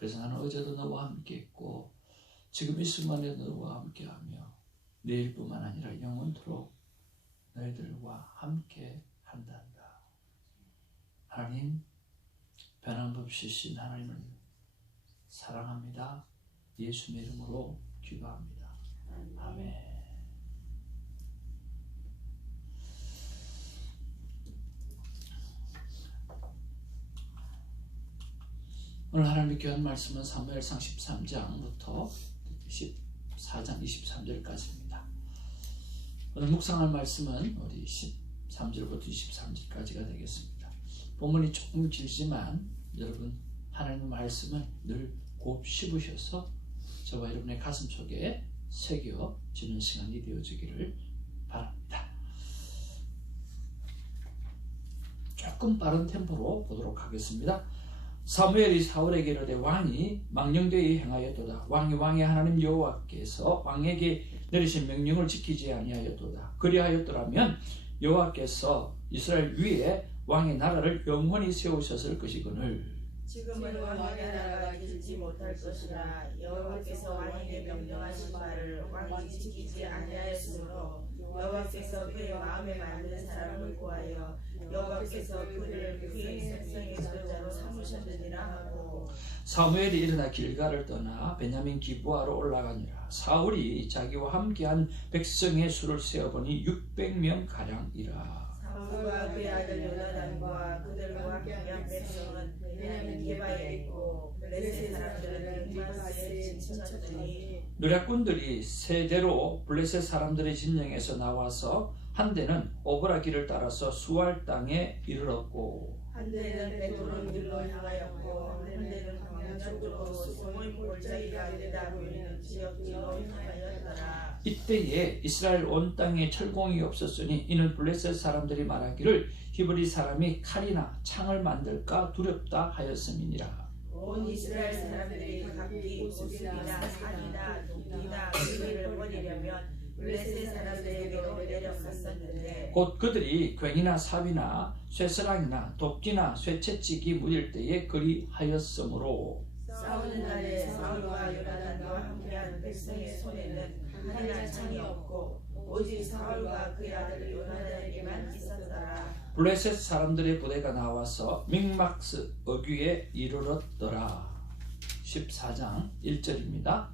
그래서 나는 어제도 너와 함께 했고 지금 이 순간에도 너와 함께하며 내일뿐만 아니라 영원토록 너희들과 함께 한단다. 하나님, 변함없으신 하나님을 사랑합니다. 예수의 이름으로 기도합니다. 아멘. 오늘 하나님의 귀한 말씀은 사무엘상 13장부터 14장 23절까지입니다. 오늘 묵상할 말씀은 우리 13절부터 23절까지가 되겠습니다. 본문이 조금 길지만 여러분 하나님의 말씀을 늘 곱씹으셔서 저와 여러분의 가슴 속에 새겨지는 시간이 되어주기를 바랍니다. 조금 빠른 템포로 보도록 하겠습니다. 사무엘이 사울에게 이르되 왕이 망령되이 행하였도다. 왕의 하나님 여호와께서 왕에게 내리신 명령을 지키지 아니하였도다. 그리하였더라면 여호와께서 이스라엘 위에 왕의 나라를 영원히 세우셨을 것이거늘 지금은 왕의 나라가 길지 못할 것이라. 여호와께서 왕에게 명령하신 바를 왕이 지키지 아니하였으므로 여호와께서 그의 마음에 맞는 사람을 구하여 여호와께서 그를 그의 생명의 지도자로 삼으셨느니라 하고. 사무엘이 일어나 길갈을 떠나 베냐민 기브아로 올라가니라. 사울이 자기와 함께한 백성의 수를 세어보니 600명 가량이라. 사울과 그의 아들 요나단과 그들과 함께한 백성은 베냐민 기브아에 있고 블레셋 사람들은 믹마스에 진쳤더니 노략군들이 세대로 블레셋 사람들의 진영에서 나와서 한 대는 오브라 길을 따라서 수알 땅에 이르렀고 한 대는 베드론 길로 향하였고 한 대는 광야 쪽으로 스고임 골짜기가 이르다 보이는 지역길로 향하였더라. 이때에 이스라엘 온 땅에 철공이 없었으니 이는 블레셋 사람들이 말하기를 히브리 사람이 칼이나 창을 만들까 두렵다 하였음이니라. 온 이스라엘 사람들이 각기 우슬이나 산이나 독이나 기회를 버리려면 블레셋 사람들에게로 내려갔었는데 곧 그들이 괜이나 삽이나 쇠사랑이나 도끼나 쇠채찍이 무딜 때에 그리하였으므로 싸우는 날에 사울과 요나단과 함께한 백성의 손에는 칼이나 창이 없고 오직 사울과 그의 아들 요나단에게만 있었더라. 블레셋 사람들의 부대가 나와서 믹막스 어귀에 이르렀더라. 14장 1절입니다.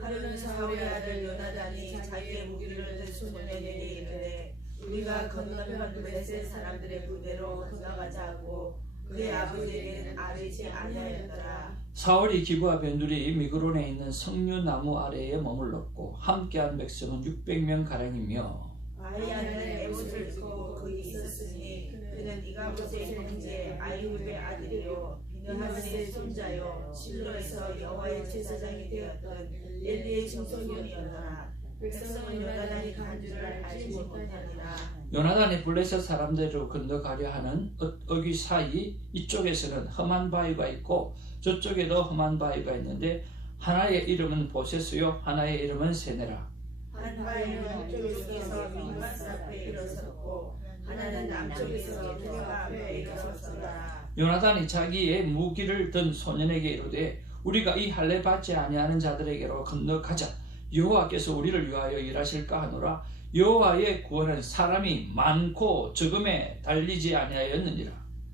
하루는 사울의 아들 요나단이 자기의 무기를 든 소년에게 이르되 우리가 건너편 블레셋 사람들의 부대로 건너가자 하고 그의 아버지에게는 아뢰지 아니하였더라. 사울이 기브아 변두리 미그론에 있는 석류나무 아래에 머물렀고 함께한 백성은 600명 가량이며 아히야는 에봇을 듣고 거기 있었으니 그는 이가봇의 형제 아이후의 아들이요 비느하스의 손자요 실로에서 여호와의 제사장이 되었던 엘리의 청소년이었더라. 백성은 요나단이 간 줄을 알지 못하니라. 요나단이 블레셋 사람들로 건너가려 하는 어귀 사이 이쪽에서는 험한 바위가 있고 저쪽에도 험한 바위가 있는데 하나의 이름은 보세스요 하나의 이름은 세네라. 한 바위는 북쪽에서 믹마스 앞에 일어섰고 하나는 남쪽에서 기브아 앞에 일어섰더라. 요나단이 자기의 무기를 든 소년에게 이르되 우리가 이 할례 받지 아니하는 자들에게로 건너가자. 여호와께서 우리를 위하여 일하실까 하노라. 여호와의 구원은 사람이 많고 적음에 달리지 아니하였느니라.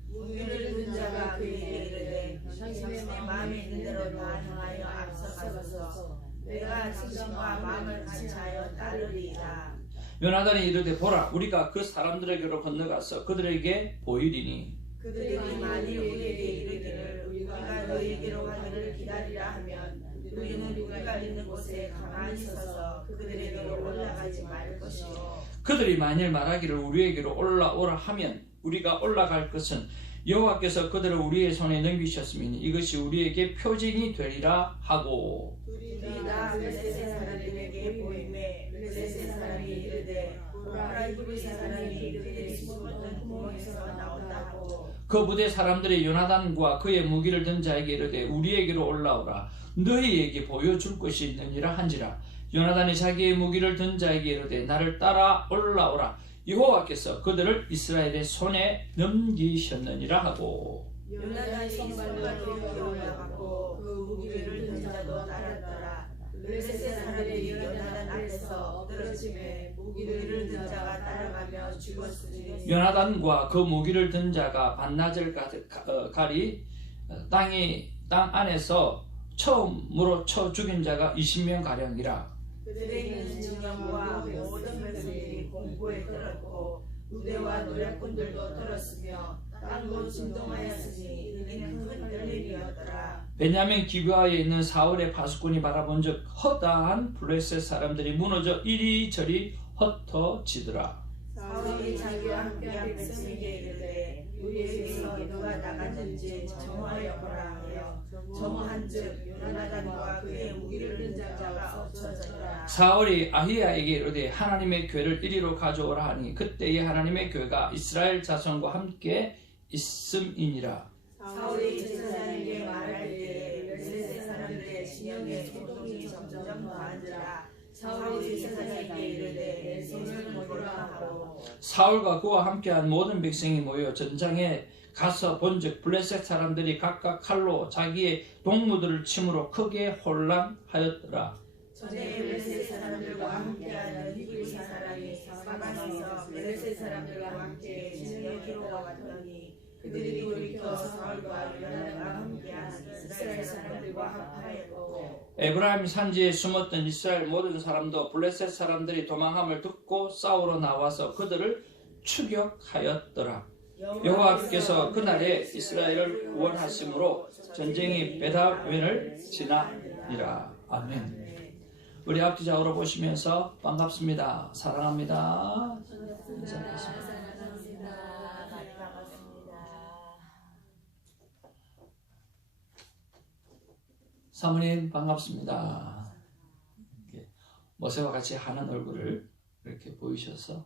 무기를 든 자가 그에게 이르되 당신의 마음에 있는 대로 다 행하여 앞서가소서. 내가 당신과 마음을 같이하여 따르리이다. 요나단이 이르되 보라 우리가 그 사람들에게로 건너가서 그들에게 보이리니 그들이 만일 우리에게 이르기를 우리가 너희에게로 가기를 기다리라 하면 우리는 우리가 있는 곳에 가만히 서서 그들에게로 올라가지 말 것이요. 그들이 만일 말하기를 우리에게로 올라오라 하면 우리가 올라갈 것은 여호와께서 그들을 우리의 손에 넘기셨으니 이것이 우리에게 표징이 되리라 하고 둘이 다 블레셋 사람들에게 보임에 블레셋 사람이 이르되 보라 히브리 사람이 그들이 숨었던 구멍에서 나온다 하고 그 부대 사람들이 요나단과 그의 무기를 든 자에게 이르되 우리에게로 올라오라 너희에게 보여줄 것이 있느니라 한지라. 요나단이 자기의 무기를 든 자에게 이르되 나를 따라 올라오라 여호와께서 그들을 이스라엘의 손에 넘기셨느니라 하고 요나단이 손발로 올라갔고 그 무기를 든 자도 따랐더라. 블레셋 사람들이 요나단 앞에서 엎드러짐에 무기를 든 자가 따라가며 죽었으니 요나단과 그 무기를 든 자가 반나절 가리 땅 안에서 처음으로 쳐 죽인 자가 20명 가량이라. 그들에 있는 징령과 모든 백성들이 공포에 들었고 무대와 노략꾼들도 들었으며 땅도 진동하였으니 이는 큰 떨림이었더라. 베냐민 기브아에 있는 사울의 파수꾼이 바라본즉 허다한 블레셋 사람들이 무너져 이리저리 흩어지더라. 사울이 자기와 함께한 백성에게 이르되 우리에게서 누가 나갔는지 정하여 보라 하여 정한즉 요나단과 그의 무기를 든 자가 없어졌더라. 사울이 아히야에게 이르되 하나님의 궤를 이리로 가져오라 하니 그때에 하나님의 궤가 이스라엘 자손과 함께 있음이니라. 사울이 제사장에게 말할 때에 블레셋 사람들의 진영의 소동이 점점 더한지라. 사울이 제사장에게 이르되 내 손을 보라 하고 사울과 그와 함께한 모든 백성이 모여 전장에 가서 본즉 블레셋 사람들이 각각 칼로 자기의 동무들을 침으로 크게 혼란하였더라. 전에 블레셋 사람들과 함께하는 히브리 사람이 사방에서 블레셋 사람들과 함께 진영으로 왔더니 그들이 돌이켜 사울과 요나단과 함께한 이스라엘 사람들과 합하였고 에브라임 산지에 숨었던 이스라엘 모든 사람도 블레셋 사람들이 도망함을 듣고 싸우러 나와서 그들을 추격하였더라. 여호와께서 그날에 이스라엘을 구원하심으로 전쟁이 베다웬을 지나니라. 아멘. 우리 앞뒤 좌우로 보시면서 반갑습니다. 사랑합니다. 인사하겠습니다. 사모님 반갑습니다. 이렇게 모세와 같이 하는 얼굴을 이렇게 보이셔서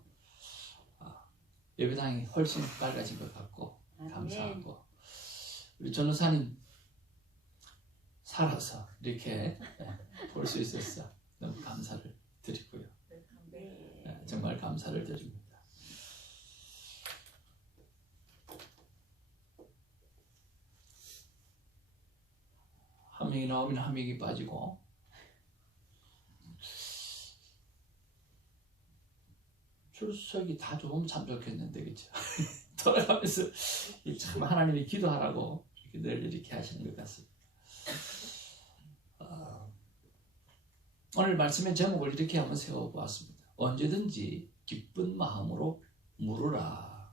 예배당이 훨씬 밝아진 것 같고 감사하고 우리 전도사님 살아서 이렇게 볼 수 있어서 너무 감사를 드리고요. 정말 감사를 드립니다. 한 명이 나오면 한 명이 빠지고 출석이 다 좋으면 참 좋겠는데 그렇죠? 돌아가면서 참 하나님이 기도하라고 이렇게 늘 이렇게 하시는 것 같습니다. 오늘 말씀의 제목을 이렇게 한번 세워보았습니다. 언제든지 기쁜 마음으로 물으라.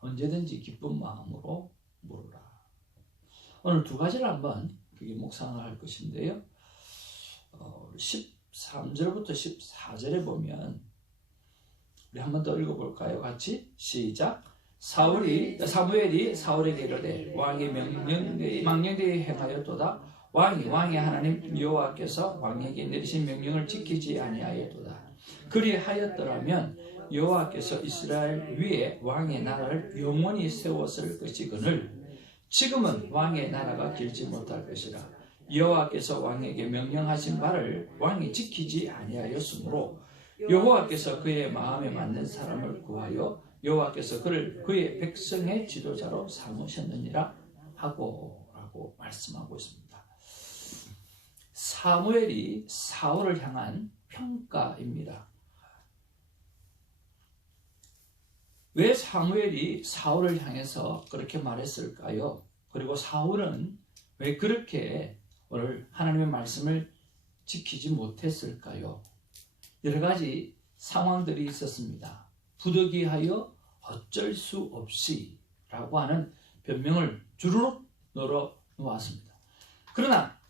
언제든지 기쁜 마음으로 물으라. 오늘 두 가지를 한번 묵상을 할 것인데요. 13절부터 14절에 보면 우리 한번 더 읽어볼까요? 같이 시작. 사무엘이 사울에게 이르되 왕의 망령되이 행하였도다. 왕의 하나님 여호와께서 왕에게 내리신 명령을 지키지 아니하였도다. 그리하였더라면 여호와께서 이스라엘 위에 왕의 나라를 영원히 세웠을 것이거늘 지금은 왕의 나라가 길지 못할 것이라. 여호와께서 왕에게 명령하신 바를 왕이 지키지 아니하였으므로 여호와께서 그의 마음에 맞는 사람을 구하여 여호와께서 그를 그의 백성의 지도자로 삼으셨느니라 하고 라고 말씀하고 있습니다. 사무엘이 사울을 향한 평가입니다. 왜 사무엘이 사울을 향해서 그렇게 말했을까요? 그리고 사울은 왜 그렇게 오늘 하나님의 말씀을 지키지 못했을까요? 여러 가지 상황들이 있었습니다. 부득이하여 어쩔 수 없이 라고 하는 변명을 주르륵 널어 놓았습니다. 그러나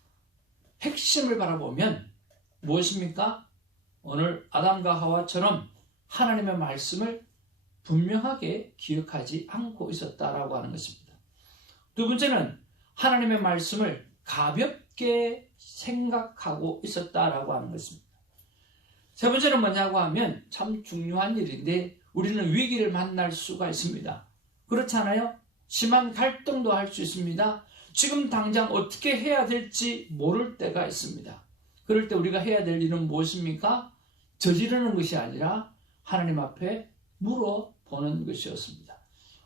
핵심을 바라보면 무엇입니까? 오늘 아담과 하와처럼 하나님의 말씀을 분명하게 기억하지 않고 있었다라고 하는 것입니다. 두 번째는 하나님의 말씀을 가볍게 생각하고 있었다라고 하는 것입니다. 세 번째는 뭐냐고 하면 참 중요한 일인데 우리는 위기를 만날 수가 있습니다. 그렇지 않아요? 심한 갈등도 할 수 있습니다. 지금 당장 어떻게 해야 될지 모를 때가 있습니다. 그럴 때 우리가 해야 될 일은 무엇입니까? 저지르는 것이 아니라 하나님 앞에 물어보는 것이었습니다.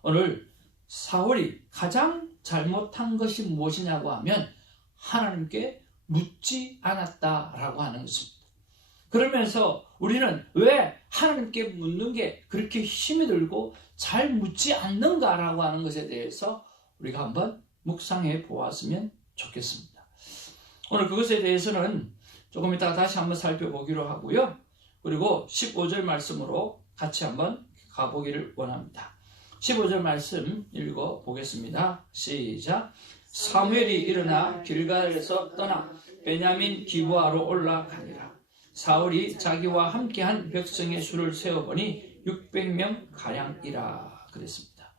오늘 사울이 가장 잘못한 것이 무엇이냐고 하면 하나님께 묻지 않았다라고 하는 것입니다. 그러면서 우리는 왜 하나님께 묻는 게 그렇게 힘이 들고 잘 묻지 않는가라고 하는 것에 대해서 우리가 한번 묵상해 보았으면 좋겠습니다. 오늘 그것에 대해서는 조금 이따가 다시 한번 살펴보기로 하고요. 그리고 15절 말씀으로 같이 한번 가보기를 원합니다. 15절 말씀 읽어보겠습니다. 시작. 사무엘이 일어나 길갈에서 떠나 베냐민 기브아로 올라가니라. 사울이 자기와 함께한 백성의 수를 세어보니 600명 가량이라 그랬습니다.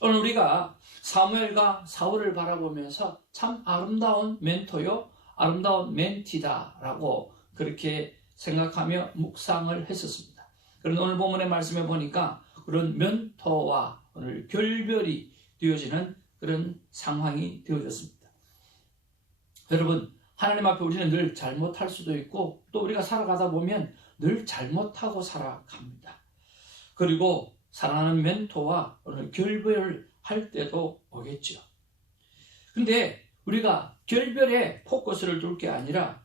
오늘 우리가 사무엘과 사울을 바라보면서 참 아름다운 멘토요, 아름다운 멘티다라고 그렇게 생각하며 묵상을 했었습니다. 그런데 오늘 본문의 말씀에 보니까 그런 멘토와 오늘 결별이 되어지는 그런 상황이 되어졌습니다. 여러분, 하나님 앞에 우리는 늘 잘못할 수도 있고 또 우리가 살아가다 보면 늘 잘못하고 살아갑니다. 그리고 사랑하는 멘토와 오늘 결별을 할 때도 오겠죠. 근데 우리가 결별에 포커스를 둘 게 아니라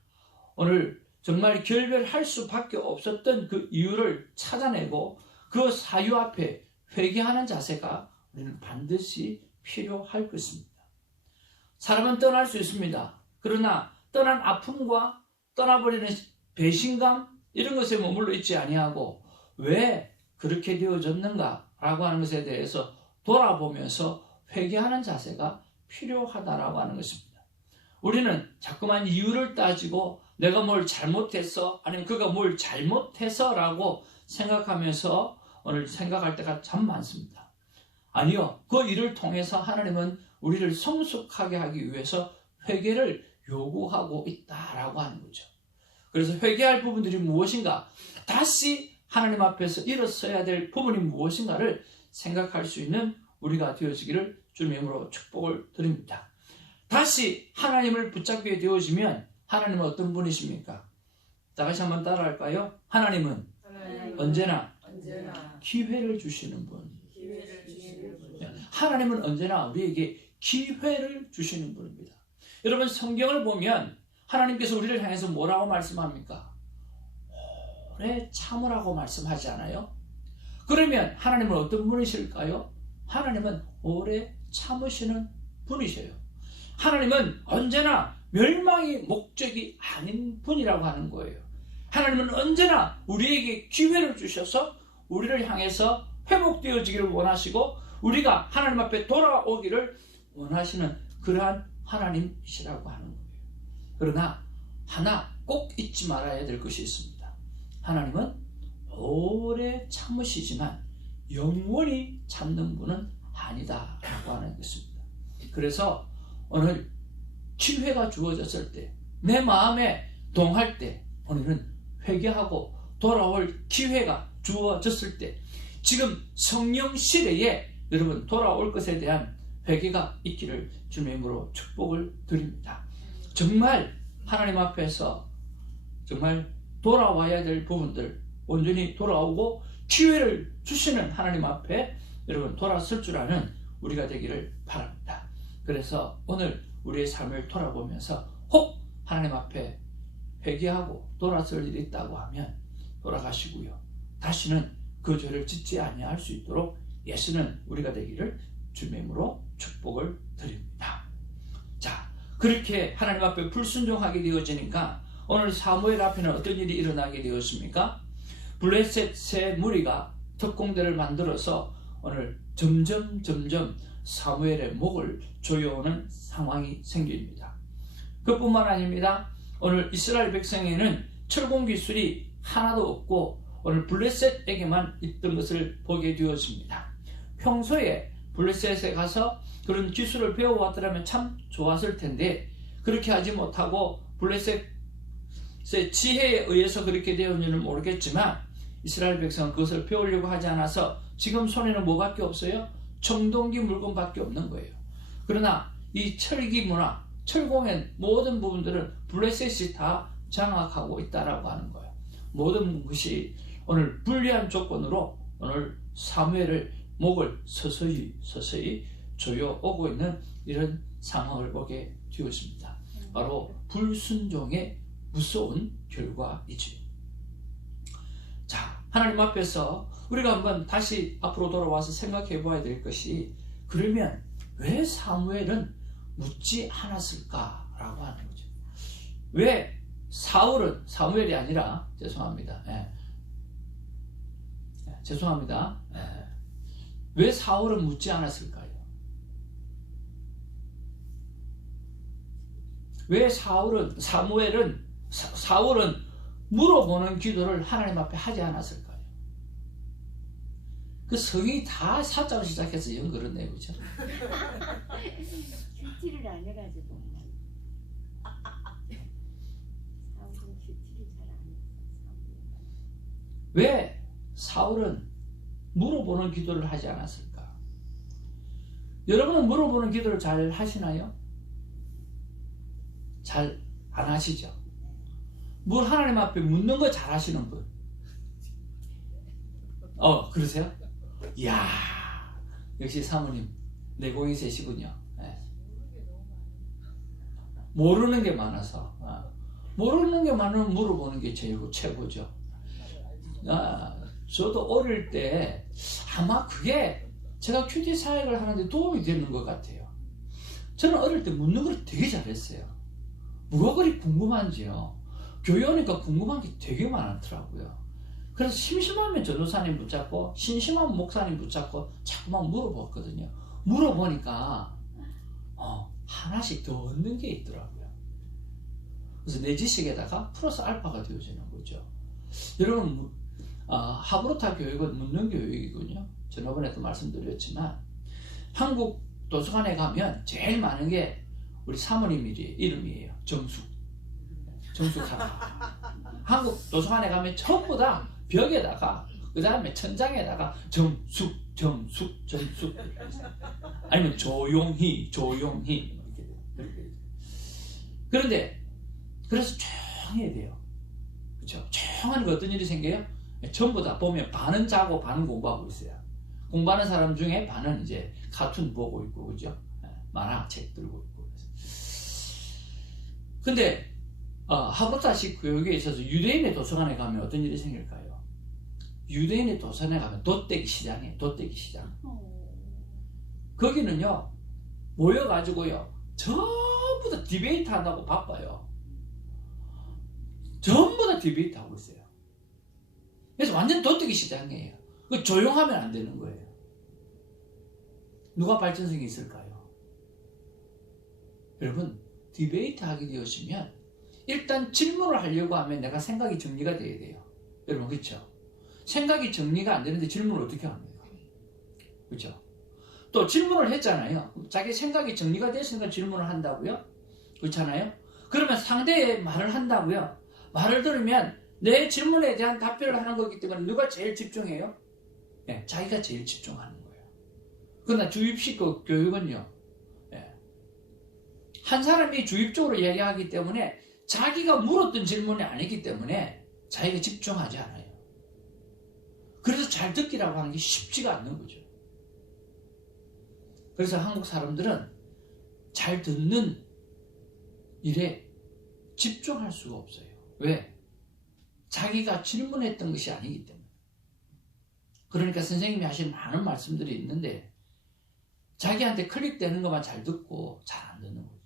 오늘 정말 결별할 수밖에 없었던 그 이유를 찾아내고 그 사유 앞에 회개하는 자세가 우리는 반드시 필요할 것입니다. 사람은 떠날 수 있습니다. 그러나 떠난 아픔과 떠나버리는 배신감 이런 것에 머물러 있지 아니하고 왜 그렇게 되어졌는가라고 하는 것에 대해서 돌아보면서 회개하는 자세가 필요하다라고 하는 것입니다. 우리는 자꾸만 이유를 따지고 내가 뭘 잘못했어 아니면 그가 뭘 잘못해서라고 생각하면서 오늘 생각할 때가 참 많습니다. 아니요, 그 일을 통해서 하나님은 우리를 성숙하게 하기 위해서 회개를 요구하고 있다라고 하는 거죠. 그래서 회개할 부분들이 무엇인가, 다시 하나님 앞에서 일어서야 될 부분이 무엇인가를 생각할 수 있는 우리가 되어지기를 주님의 이름으로 축복을 드립니다. 다시 하나님을 붙잡게 되어지면 하나님은 어떤 분이십니까? 다시 한번 따라할까요? 하나님은 언제나 기회를 주시는 분. 하나님은 언제나 우리에게 기회를 주시는 분입니다. 여러분, 성경을 보면 하나님께서 우리를 향해서 뭐라고 말씀합니까? 오래 참으라고 말씀하지 않아요? 그러면 하나님은 어떤 분이실까요? 하나님은 오래 참으시는 분이셔요. 하나님은 언제나 멸망이 목적이 아닌 분이라고 하는 거예요. 하나님은 언제나 우리에게 기회를 주셔서 우리를 향해서 회복되어지기를 원하시고 우리가 하나님 앞에 돌아오기를 원하시는 그러한 하나님이시라고 하는 거예요. 그러나 하나 꼭 잊지 말아야 될 것이 있습니다. 하나님은 오래 참으시지만 영원히 참는 분은 아니다라고 하는 것입니다. 그래서 오늘 기회가 주어졌을 때, 내 마음에 동할 때, 오늘은 회개하고 돌아올 기회가 주어졌을 때, 지금 성령 시대에 여러분 돌아올 것에 대한 회개가 있기를 주님의 이름으로 축복을 드립니다. 정말 하나님 앞에서 정말 돌아와야 될 부분들 온전히 돌아오고 기회를 주시는 하나님 앞에 여러분 돌아설 줄 아는 우리가 되기를 바랍니다. 그래서 오늘 우리의 삶을 돌아보면서 혹 하나님 앞에 회개하고 돌아설 일이 있다고 하면 돌아가시고요, 다시는 그 죄를 짓지 아니할 수 있도록 예수는 우리가 되기를 주님의 이름으로 축복을 드립니다. 자, 그렇게 하나님 앞에 불순종하게 되어지니까 오늘 사무엘 앞에는 어떤 일이 일어나게 되었습니까? 블레셋 세 무리가 특공대를 만들어서 오늘 점점 사무엘의 목을 조여오는 상황이 생깁니다. 그뿐만 아닙니다. 오늘 이스라엘 백성에는 철공 기술이 하나도 없고 오늘 블레셋에게만 있던 것을 보게 되었습니다. 평소에 블레셋에 가서 그런 기술을 배워왔더라면 참 좋았을 텐데 그렇게 하지 못하고 블레셋의 지혜에 의해서 그렇게 되었는지는 모르겠지만 이스라엘 백성은 그것을 배우려고 하지 않아서 지금 손에는 뭐밖에 없어요? 청동기 물건밖에 없는 거예요. 그러나 이 철기 문화, 철공의 모든 부분들은 블레셋이 다 장악하고 있다라고 하는 거예요. 모든 것이 오늘 불리한 조건으로 오늘 사무엘을 목을 서서히 조여오고 있는 이런 상황을 보게 되었습니다. 바로 불순종의 무서운 결과이지요. 자, 하나님 앞에서 우리가 한번 다시 앞으로 돌아와서 생각해 봐야 될 것이, 그러면 왜 사무엘은 묻지 않았을까라고 하는 거죠. 왜 사무엘이 아니라, 죄송합니다. 죄송합니다. 왜 사울은 묻지 않았을까요? 왜 사울은 물어보는 기도를 하나님 앞에 하지 않았을까요? 그 성이 다 사자로 시작해서 영 그렇네요, 그렇죠? 큐티를 안 해가지고 사울은 큐티를 잘 안 했어. 왜 사울은 물어보는 기도를 하지 않았을까? 여러분은 물어보는 기도를 잘 하시나요? 잘 안 하시죠? 뭘 하나님 앞에 묻는 거 잘 하시는 분? 그러세요? 이야, 역시 사모님 내공이 세시군요. 모르는 게 많아서, 모르는 게 많으면 물어보는 게 제일 최고죠. 저도 어릴 때 아마 그게 제가 큐티 사역을 하는데 도움이 되는 것 같아요. 저는 어릴 때 묻는 걸 되게 잘했어요. 뭐가 그리 궁금한지요. 교회 오니까 궁금한 게 되게 많더라고요. 그래서 심심하면 전도사님 붙잡고, 심심하면 목사님 붙잡고 자꾸만 물어봤거든요. 물어보니까 하나씩 더 얻는 게 있더라고요. 그래서 내 지식에다가 플러스 알파가 되어지는 거죠. 여러분, 하브로타 교육은 묻는 교육이군요. 지난번에도 말씀드렸지만, 한국 도서관에 가면 제일 많은 게 우리 사모님 이름이에요. 정숙 사람. 한국 도서관에 가면 전부 다 벽에다가, 그 다음에 천장에다가 정숙 아니면 조용히 이렇게 돼요. 그런데 그래서 조용해야 돼요. 그렇죠? 조용하니까 어떤 일이 생겨요? 전부 다 보면 반은 자고 반은 공부하고 있어요. 공부하는 사람 중에 반은 이제 카툰 보고 있고, 그죠? 만화책 들고 있고. 근데 하브로타식 교육에 있어서 유대인의 도서관에 가면 어떤 일이 생길까요? 유대인의 도서관에 가면 돗대기 시장. 거기는요, 모여가지고요, 전부 다 디베이트 한다고 바빠요. 전부 다 디베이트 하고 있어요. 그래서 완전 돗대기 시장이에요. 조용하면 안 되는 거예요. 누가 발전성이 있을까요? 여러분, 디베이트 하게 되어지면 일단 질문을 하려고 하면 내가 생각이 정리가 돼야 돼요. 여러분, 그렇죠? 생각이 정리가 안 되는데 질문을 어떻게 합니까? 그렇죠? 또 질문을 했잖아요. 자기 생각이 정리가 됐으니까 질문을 한다고요? 그렇잖아요? 그러면 상대의 말을 한다고요? 말을 들으면 내 질문에 대한 답변을 하는 거기 때문에 누가 제일 집중해요? 네, 자기가 제일 집중하는 거예요. 그러나 주입식 교육은요, 한 사람이 주입적으로 이야기하기 때문에 자기가 물었던 질문이 아니기 때문에 자기가 집중하지 않아요. 그래서 잘 듣기라고 하는 게 쉽지가 않는 거죠. 그래서 한국 사람들은 잘 듣는 일에 집중할 수가 없어요. 왜? 자기가 질문했던 것이 아니기 때문에. 그러니까 선생님이 하신 많은 말씀들이 있는데 자기한테 클릭되는 것만 잘 듣고 잘 안 듣는 거죠.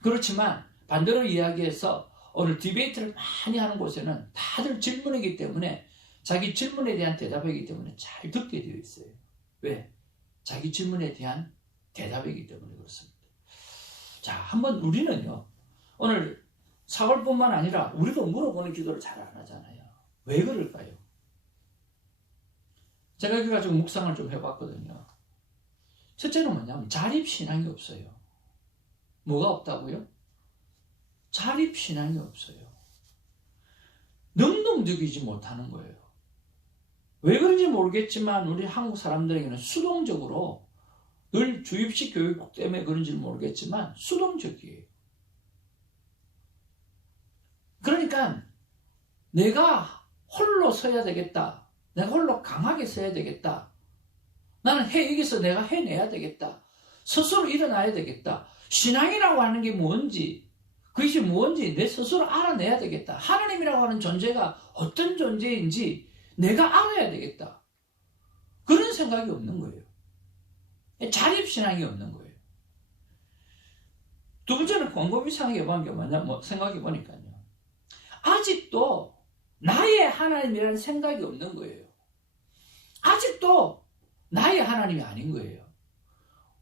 그렇지만 반대로 이야기해서 오늘 디베이트를 많이 하는 곳에는 다들 질문이기 때문에 자기 질문에 대한 대답이기 때문에 잘 듣게 되어 있어요. 왜? 자기 질문에 대한 대답이기 때문에 그렇습니다. 자, 한번 우리는요, 오늘 사울뿐만 아니라 우리도 물어보는 기도를 잘 안 하잖아요. 왜 그럴까요? 제가 이거 가지고 묵상을 좀 해봤거든요. 첫째는 뭐냐면 자립신앙이 없어요. 뭐가 없다고요? 자립신앙이 없어요. 능동적이지 못하는 거예요. 왜 그런지 모르겠지만 우리 한국 사람들에게는 수동적으로, 늘 주입식 교육 때문에 그런지 모르겠지만 수동적이에요. 그러니까 내가 홀로 서야 되겠다. 내가 홀로 강하게 서야 되겠다. 나는 이겨서 내가 해내야 되겠다. 스스로 일어나야 되겠다. 신앙이라고 하는 게 뭔지, 그것이 뭔지 내 스스로 알아내야 되겠다. 하나님이라고 하는 존재가 어떤 존재인지 내가 알아야 되겠다. 그런 생각이 없는 거예요. 자립신앙이 없는 거예요. 두 번째는 곰곰이 생각해보는 게 뭐냐, 생각해보니까요. 아직도 나의 하나님이라는 생각이 없는 거예요. 아직도 나의 하나님이 아닌 거예요.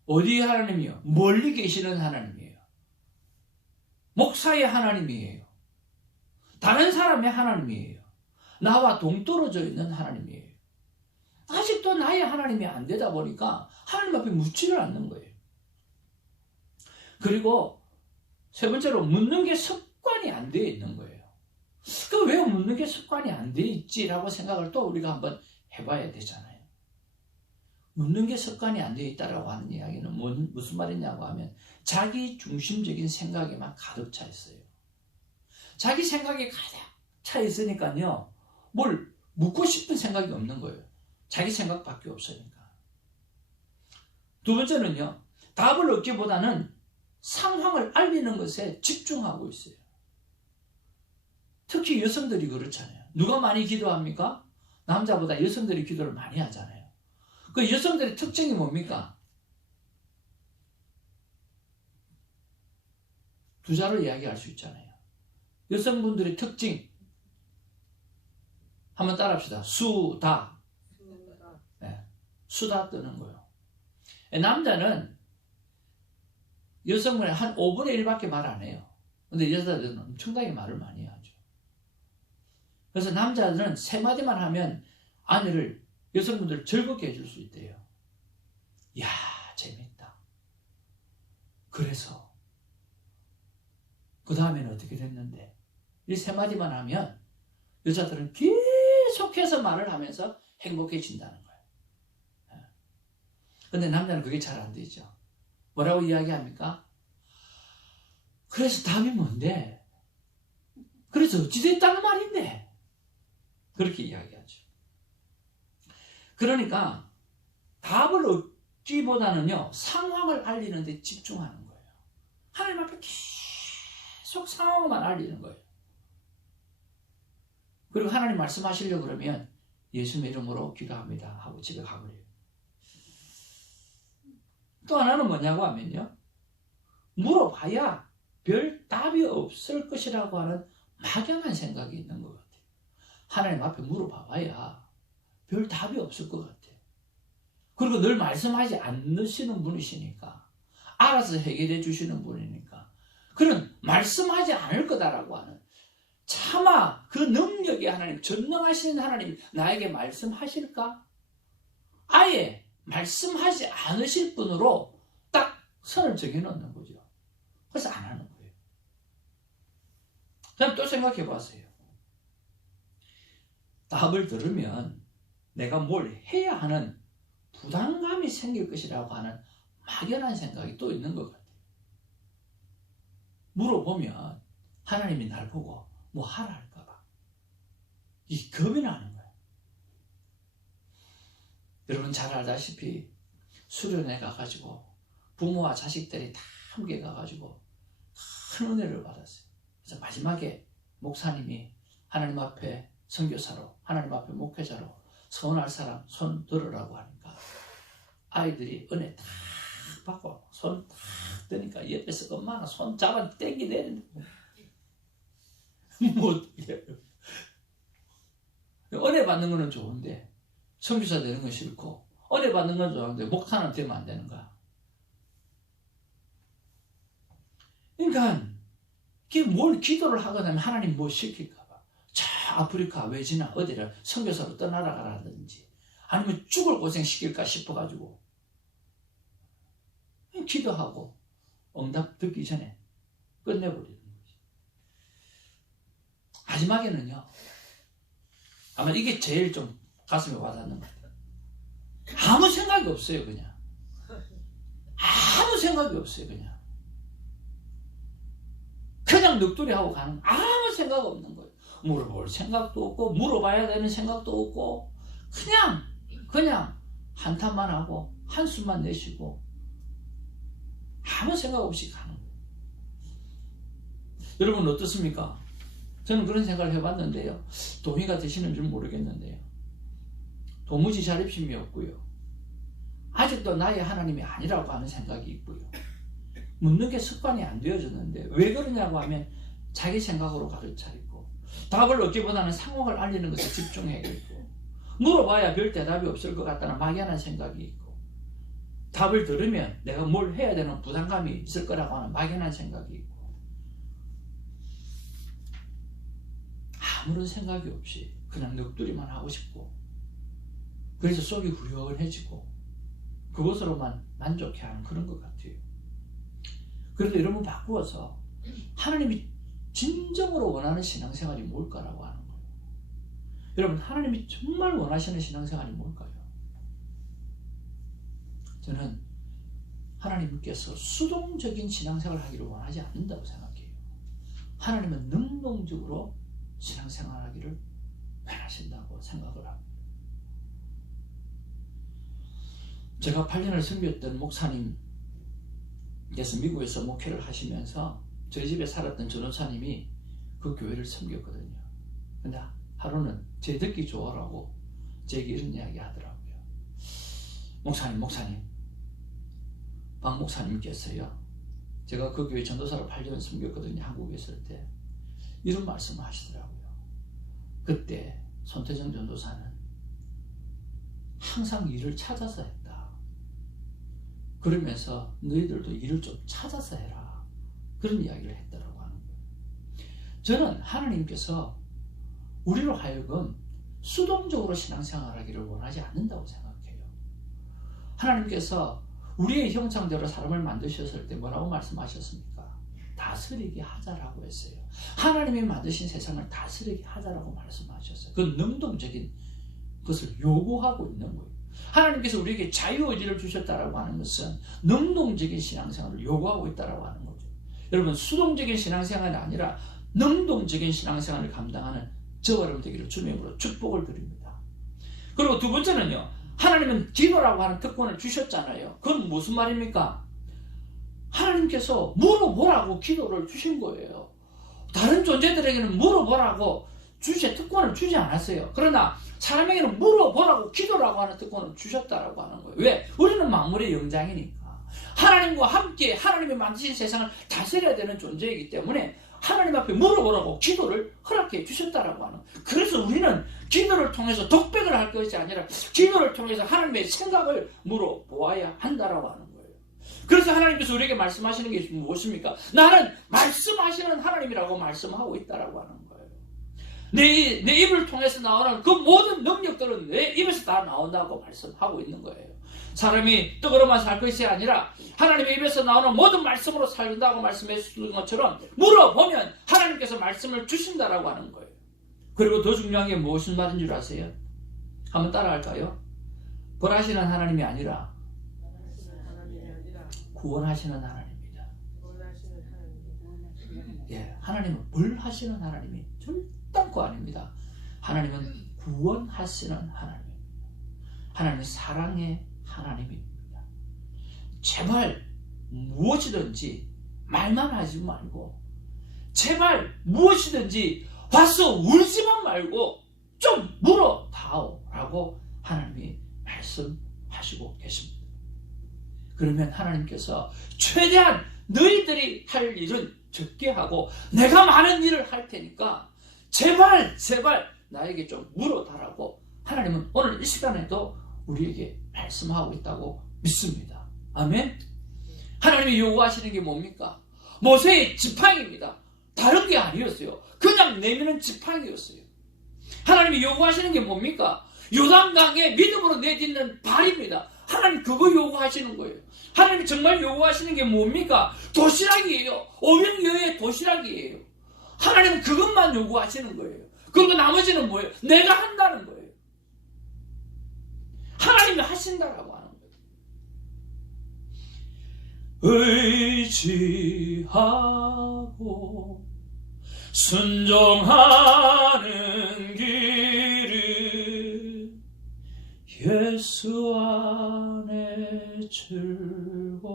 어디의 하나님이요? 멀리 계시는 하나님이에요. 목사의 하나님이에요. 다른 사람의 하나님이에요. 나와 동떨어져 있는 하나님이에요. 아직도 나의 하나님이 안 되다 보니까 하나님 앞에 묻지를 않는 거예요. 그리고 세 번째로 묻는 게 습관이 안 되어 있는 거예요. 그 왜 묻는 게 습관이 안 되어 있지라고 생각을 또 우리가 한번 해봐야 되잖아요. 묻는 게 습관이 안 되어 있다라고 하는 이야기는 무슨 말이냐고 하면 자기 중심적인 생각에만 가득 차 있어요. 자기 생각에 가득 차 있으니까요. 뭘 묻고 싶은 생각이 없는 거예요. 자기 생각밖에 없으니까. 두 번째는요. 답을 얻기보다는 상황을 알리는 것에 집중하고 있어요. 특히 여성들이 그렇잖아요. 누가 많이 기도합니까? 남자보다 여성들이 기도를 많이 하잖아요. 그 여성들의 특징이 뭡니까? 두 자로 이야기할 수 있잖아요. 여성분들의 특징 한번 따라합시다. 수다. 네, 수다 뜨는 거예요. 남자는 여성분의 한 5분의 1밖에 말 안 해요. 근데 여자들은 엄청나게 말을 많이 하죠. 그래서 남자들은 세 마디만 하면 아내를, 여성분들을 즐겁게 해줄 수 있대요. 이야, 재밌다. 그래서 그 다음에는 어떻게 됐는데, 이 세 마디만 하면 여자들은 계속해서 말을 하면서 행복해진다는 거예요. 근데 남자는 그게 잘 안 되죠. 뭐라고 이야기합니까? 그래서 답이 뭔데? 그래서 어찌 됐다는 말인데? 그렇게 이야기하죠. 그러니까 답을 얻기보다는요, 상황을 알리는 데 집중하는 거예요. 하나님 앞에 계속 상황만 알리는 거예요. 그리고 하나님 말씀하시려고 그러면 예수님의 이름으로 기도합니다 하고 집에 가버려요. 또 하나는 뭐냐고 하면요, 물어봐야 별 답이 없을 것이라고 하는 막연한 생각이 있는 것 같아요. 하나님 앞에 물어봐야 별 답이 없을 것 같아요. 그리고 늘 말씀하지 않으시는 분이시니까, 알아서 해결해 주시는 분이니까, 그런 말씀하지 않을 거다라고 하는, 차마 그 능력의 하나님, 전능하신 하나님 나에게 말씀하실까? 아예 말씀하지 않으실 분으로 딱 선을 정해놓는 거죠. 그래서 안 하는 거예요. 그럼 또 생각해 보세요. 답을 들으면 내가 뭘 해야 하는 부담감이 생길 것이라고 하는 막연한 생각이 또 있는 것 같아요. 물어보면 하나님이 날 보고 뭐 하라 할까 봐 이 겁이 나는 거예요. 여러분 잘 알다시피 수련회 가가지고 부모와 자식들이 다 함께 가가지고 큰 은혜를 받았어요. 그래서 마지막에 목사님이 하나님 앞에 선교사로, 하나님 앞에 목회자로 서원할 사람 손 들으라고 하니까 아이들이 은혜 다 받고 손 다 드니까 옆에서 엄마가 손 잡아 땡기대는데 뭐 어떻게 해요? 은혜 받는 거는 좋은데 선교사 되는 건 싫고, 은혜 받는 건 좋은데 목사는 되면 안 되는 거야. 그러니까 이게 뭘 기도를 하거나 하면 하나님 뭐 시킬까 봐 저 아프리카 외지나 어디를 선교사로 떠나라라든지 아니면 죽을 고생시킬까 싶어가지고 기도하고 응답 듣기 전에 끝내버리는 거지. 마지막에는요, 아마 이게 제일 좀 가슴에 와닿는 것 같아요. 아무 생각이 없어요. 그냥 아무 생각이 없어요. 그냥 넋두리하고 가는, 아무 생각 없는 거예요. 물어볼 생각도 없고 물어봐야 되는 생각도 없고 그냥 한탄만 하고 한숨만 내쉬고 아무 생각 없이 가는 거예요. 여러분 어떻습니까? 저는 그런 생각을 해봤는데요. 동의가 되시는 줄 모르겠는데요. 도무지 자립심이 없고요. 아직도 나의 하나님이 아니라고 하는 생각이 있고요. 묻는 게 습관이 안 되어졌는데 왜 그러냐고 하면 자기 생각으로 가득 차 있고 답을 얻기보다는 상황을 알리는 것에 집중해야겠고 물어봐야 별 대답이 없을 것 같다는 막연한 생각이 있고 답을 들으면 내가 뭘 해야 되는 부담감이 있을 거라고 하는 막연한 생각이 있고 아무런 생각이 없이 그냥 넋두리만 하고 싶고 그래서 속이 후련해지고 그것으로만 만족해하는 그런 것 같아요. 그런데 여러분 바꾸어서 하나님이 진정으로 원하는 신앙생활이 뭘까라고 하는 거예요. 여러분 하나님이 정말 원하시는 신앙생활이 뭘까요? 저는 하나님께서 수동적인 신앙생활을 하기를 원하지 않는다고 생각해요. 하나님은 능동적으로 신앙생활하기를 원하신다고 생각을 합니다. 제가 8년을 섬겼던 목사님께서 미국에서 목회를 하시면서 저희 집에 살았던 전도사님이 그 교회를 섬겼거든요. 근데 하루는 제 듣기 좋아라고 제게 이런 이야기 하더라고요. 목사님 박 목사님께서요, 제가 그 교회 전도사로 8년 섬겼거든요. 한국에 있을 때. 이런 말씀을 하시더라고요. 그때 손태정 전도사는 항상 일을 찾아서 했다. 그러면서 너희들도 일을 좀 찾아서 해라. 그런 이야기를 했다라고 하는 거예요. 저는 하나님께서 우리로 하여금 수동적으로 신앙생활하기를 원하지 않는다고 생각해요. 하나님께서 우리의 형상대로 사람을 만드셨을 때 뭐라고 말씀하셨습니까? 다스리게 하자라고 했어요. 하나님이 만드신 세상을 다스리게 하자라고 말씀하셨어요. 그 능동적인 것을 요구하고 있는 거예요. 하나님께서 우리에게 자유의지를 주셨다라고 하는 것은 능동적인 신앙생활을 요구하고 있다라고 하는 거죠. 여러분 수동적인 신앙생활이 아니라 능동적인 신앙생활을 감당하는 저와 여러분 되기를 주님으로 축복을 드립니다. 그리고 두 번째는요, 하나님은 기도라고 하는 특권을 주셨잖아요. 그건 무슨 말입니까? 하나님께서 물어보라고 기도를 주신 거예요. 다른 존재들에게는 물어보라고 특권을 주지 않았어요. 그러나 사람에게는 물어보라고 기도라고 하는 특권을 주셨다라고 하는 거예요. 왜? 우리는 만물의 영장이니까. 하나님과 함께 하나님이 만드신 세상을 다스려야 되는 존재이기 때문에 하나님 앞에 물어보라고 기도를 허락해 주셨다라고 하는 거예요. 그래서 우리는 기도를 통해서 독백을 할 것이 아니라 기도를 통해서 하나님의 생각을 물어보아야 한다라고 하는 거예요. 그래서 하나님께서 우리에게 말씀하시는 게 무엇입니까? 나는 말씀하시는 하나님이라고 말씀하고 있다라고 하는 거예요. 내 입을 통해서 나오는 그 모든 능력들은 내 입에서 다 나온다고 말씀하고 있는 거예요. 사람이 떡으로만 살 것이 아니라 하나님의 입에서 나오는 모든 말씀으로 살린다고 말씀해 주신 것처럼 물어보면 하나님께서 말씀을 주신다라고 하는 거예요. 그리고 더 중요한 게 무슨 말인 줄 아세요? 한번 따라할까요? 벌하시는 하나님이 아니라 구원하시는 하나님입니다. 예, 하나님은 벌하시는 하나님이 절단코 아닙니다. 하나님은 구원하시는 하나님입니다. 하나님은 사랑의 하나님입니다. 제발 무엇이든지 말만 하지 말고 제발 무엇이든지 와서 울지만 말고 좀 물어다오라고 하나님이 말씀하시고 계십니다. 그러면 하나님께서 최대한 너희들이 할 일은 적게 하고 내가 많은 일을 할 테니까 제발 나에게 좀 물어달라고 하나님은 오늘 이 시간에도 우리에게 말씀하고 있다고 믿습니다. 아멘. 하나님이 요구하시는 게 뭡니까? 모세의 지팡이입니다. 다른 게 아니었어요. 그냥 내미는 지팡이였어요. 하나님이 요구하시는 게 뭡니까? 요단강에 믿음으로 내딛는 발입니다. 하나님 그거 요구하시는 거예요. 하나님이 정말 요구하시는 게 뭡니까? 도시락이에요. 오병이어의 도시락이에요. 하나님은 그것만 요구하시는 거예요. 그리고 나머지는 뭐예요? 내가 한다는 거예요. 하나님이 하신다라고 하는 거예요. 의지하고 순종하는 길은 예수 안에 즐겁고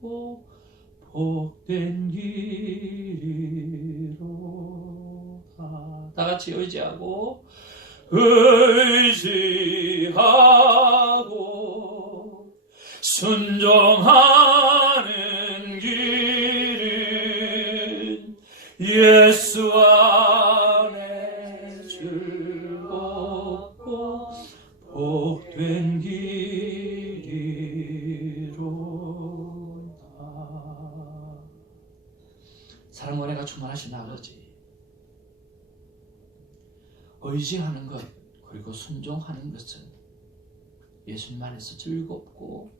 의지하고 복된 길이로다. 다 같이 의지하고 순종하는 길은 예수 안에 즐겁고 복된 길이로다. 사랑과 은혜가 충만하신 아버지, 의지하는 것 그리고 순종하는 것은 예수님 안에서 즐겁고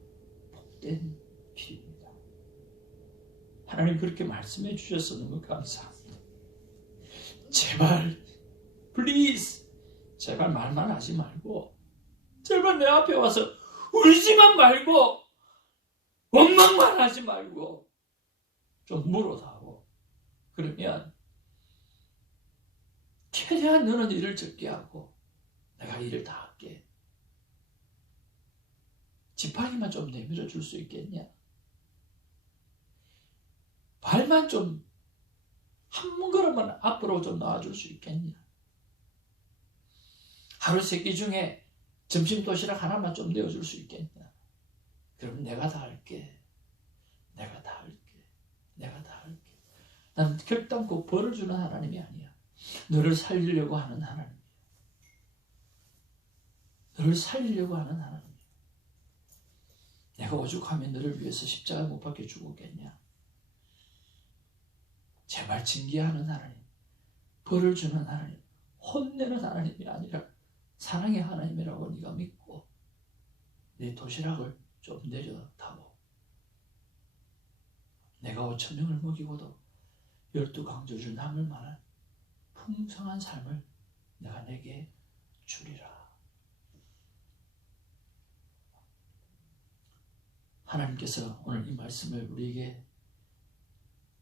복된 길입니다. 하나님 그렇게 말씀해 주셔서 너무 감사합니다. 제발 플리즈 제발 말만 하지 말고 제발 내 앞에 와서 울지만 말고 원망만 하지 말고 좀 물어다오. 그러면 최대한 너는 일을 적게 하고 내가 일을 다 할게. 지팡이만 좀 내밀어 줄 수 있겠냐? 발만 좀 한 걸음만 앞으로 좀 놔줄 수 있겠냐? 하루 세 끼 중에 점심 도시락 하나만 좀 내어줄 수 있겠냐? 그럼 내가 다 할게. 내가 다 할게. 내가 다 할게. 난 결단코 벌을 주는 하나님이 아니야. 너를 살리려고 하는 하나님이야. 너를 살리려고 하는 하나님이야. 내가 오죽하면 너를 위해서 십자가 못 박혀 죽었겠냐? 제발 징계하는 하나님, 벌을 주는 하나님, 혼내는 하나님이 아니라 사랑의 하나님이라고 네가 믿고 내 도시락을 좀 내려다오. 내가 5,000명을 먹이고도 12강조주 남을 만한 풍성한 삶을 내가 내게 주리라. 하나님께서 오늘 이 말씀을 우리에게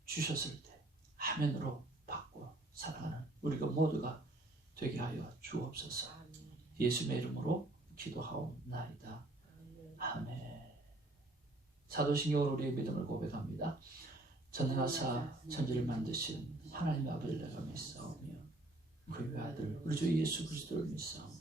주셨을 때 아멘으로 받고 살아가는 우리가 모두가 되게 하여 주옵소서. 예수님의 이름으로 기도하옵나이다. 아멘. 사도신경으로 우리의 믿음을 고백합니다. 전능하사 천지를 만드신 하나님 아버지를 내가 믿사오며 그의 아들 우리 주 예수 그리스도를 믿사오며